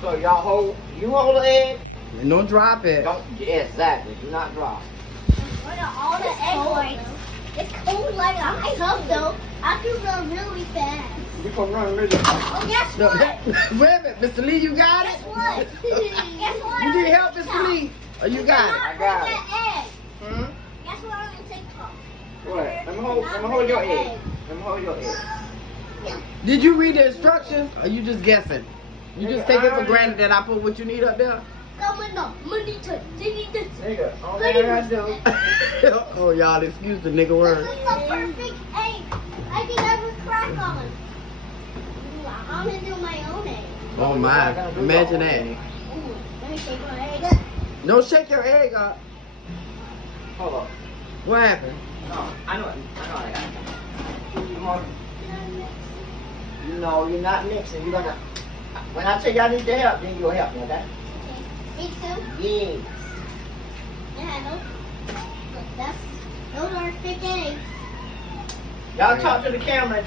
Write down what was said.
So y'all you hold the egg. And don't drop it. Don't, exactly, do not drop. All the egg whites. It's cold like I'm tough though. I can run really fast. You can run really fast. Oh, guess No, what? wait a minute, Mr. Lee, you got it? Guess what? Guess what? You need help, Mr. Lee? Oh, you got it. I got it. That egg. Hmm? Guess what on TikTok? What? Let me hold your egg. Let me hold your egg. Did you read the instructions? Or you just guessing? You just take it for granted that I put what you need up there? Nigga, all that I do. Oh, y'all, excuse the nigga word. This is the perfect egg. I can never crack on. I'm gonna do my own egg. Oh, my. Imagine that. Ooh, let me shake my egg. Don't shake your egg up. Hold up. What happened? No, I know I got it. Come on. No, you're not mixing. You're gonna. When I tell you I need your help, then you'll help me, okay? Me too. Yes. Yeah, those are thick eggs. Y'all talk to the camera.